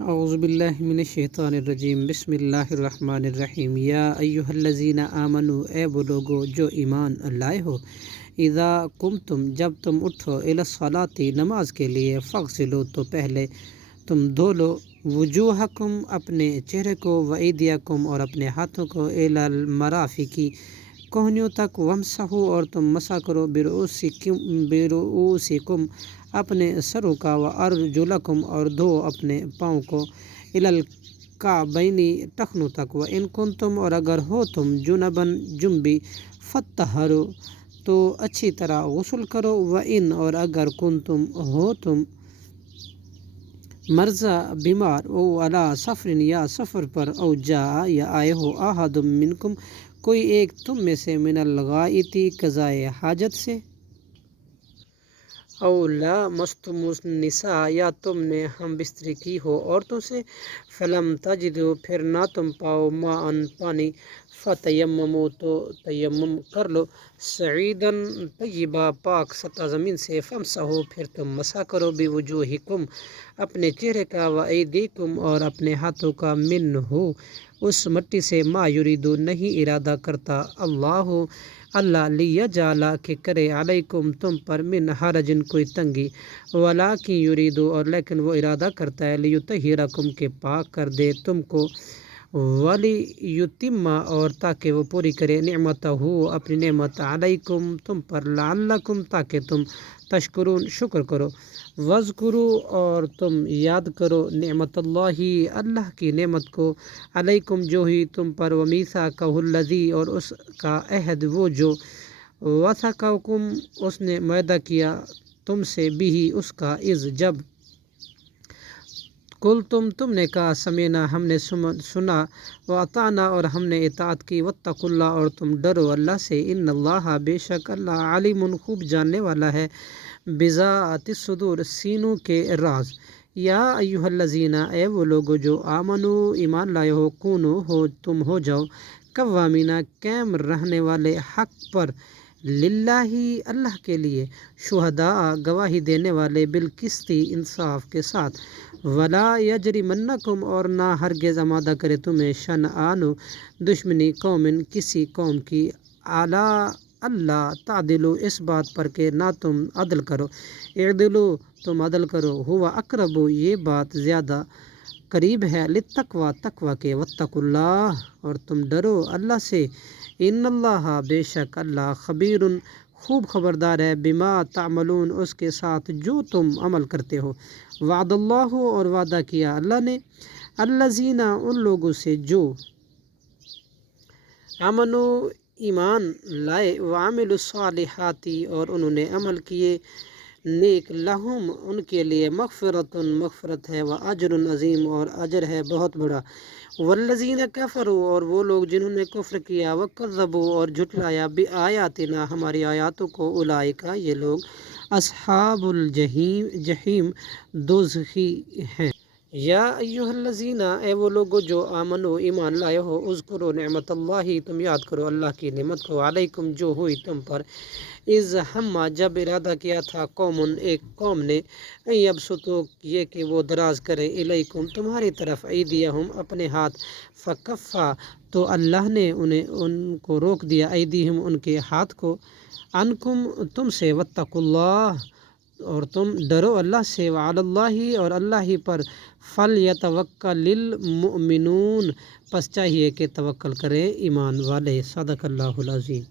اعوذ باللہ من الشیطان الرجیم بسم اللہ الرحمن الرحیم یا ایہا الذین آمنو اے وہ لوگو جو ایمان لائے ہو، اذا قمتم جب تم اٹھو الی الصلاۃ نماز کے لیے، فاغسلوا تو پہلے تم دھو لو، وجوہکم اپنے چہرے کو، وایدیکم اور اپنے ہاتھوں کو، الی المرافق کوہنیوں تک، وامسحوا اور تم مسح کرو، برؤوسکم اپنے سروں کا، وارجلکم اور دھو اپنے پاؤں کو، الی الکعبین ٹخنوں تک، وان کنتم اور اگر ہو تم جنبا جنبی، فطہروا تو اچھی طرح غسل کرو، وان اور اگر کنتم ہو تم مرضی بیمار، او علی سفر یا سفر پر، او جاء یا آئے ہو، احد منکم کوئی ایک تم میں سے، من الغائط قضائے حاجت سے، او لامستم النساء یا تم نے ہم بستری کی ہو عورتوں سے، فلم تجدوا پھر نہ تم پاؤ، ماء پانی، فتیمموا تو تیمم کر لو، صعیدا طیبا پاک سطح زمین سے، فامسحوا پھر تم مسح کرو، بوجوہکم اپنے چہرے کا، وایدیکم اور اپنے ہاتھوں کا، منہ اس مٹی سے، ما یرید نہیں ارادہ کرتا، اللہ لیجعل کہ کرے، علیکم تم پر، من حرج کوئی تنگی، ولکن یرید اور لیکن وہ ارادہ کرتا ہے، لیطہرکم کہ پاک کر دے تم کو، ولیتم اور تاکہ وہ پوری کرے، نعمتہ اپنی نعمت، علیکم تم پر، لعلکم تاکہ تم تشکرون شکر کرو، واذکروا اور تم یاد کرو، نعمت اللہ کی نعمت کو، علیکم جو ہی تم پر، ومیثاقہ الذی اور اس کا عہد وہ جو، وثقکم اس نے معاہدہ کیا تم سے، بھی اس کا، اذ جب، تم نے کہا، سمعنا ہم نے سنا، واطعنا اور ہم نے اطاعت کی، واتقوا اللہ اور تم ڈرو اللہ سے، ان اللہ بے شک اللہ، علیم خوب جاننے والا ہے، بذات الصدور سینوں کے راز، یا ایھا الذین اے وہ لوگو جو آمنو ایمان لائے ہو، کونو ہو تم ہو جاؤ، قوامین قائم رہنے والے، حق پر، للہ اللہ کے لیے، شہداء گواہی دینے والے، بالقسط انصاف کے ساتھ، ولا یجرمنکم اور نہ ہرگز آمادہ کرے تمہیں، شنآن دشمنی، قوم کسی قوم کی، اعلی اللہ تعدلوا اس بات پر کہ نہ تم عدل کرو، اعدلوا تم عدل کرو، ہوا اقرب یہ بات زیادہ قریب ہے، للتقوی تقوی کے، واتقوا اللہ اور تم ڈرو اللہ سے، ان اللہ بے شک اللہ، خبیر خوب خبردار ہے، بما تعملون اس کے ساتھ جو تم عمل کرتے ہو، وعد اللہ اور وعدہ کیا اللہ نے، الذین ان لوگوں سے جو، آمنو ایمان لائے، وعملوا الصالحات اور انہوں نے عمل کیے نیک، لہم ان کے لیے، مغفرت ہے، واجر عظیم اور اجر ہے بہت بڑا، والذین کفروا اور وہ لوگ جنہوں نے کفر کیا، وکذبوا اور جھٹلایا، بآیاتنا ہماری آیاتوں کو، اولئک یہ لوگ، اصحاب الجحیم دوزخی ہیں، یا ایھا الذین اے وہ لوگو جو آمنو ایمان لائے ہو، اذکروا نعمت اللہ تم یاد کرو اللہ کی نعمت کو، علیکم جو ہوئی تم پر، اذ ہم جب ارادہ کیا تھا، قوم ایک قوم نے، ان یبسطوا یہ کہ وہ دراز کرے، الیکم تمہاری طرف، ایدیہم اپنے ہاتھ، فکفا تو اللہ نے ان کو روک دیا، ایدیہم ان کے ہاتھ کو، عنکم تم سے، واتقوا اللہ اور تم ڈرو اللہ سے، وعلی اللہ اور اللہ ہی پر، فلیتوکل المؤمنون پس چاہیے کہ توکل کریں ایمان والے، صدق اللہ العظیم۔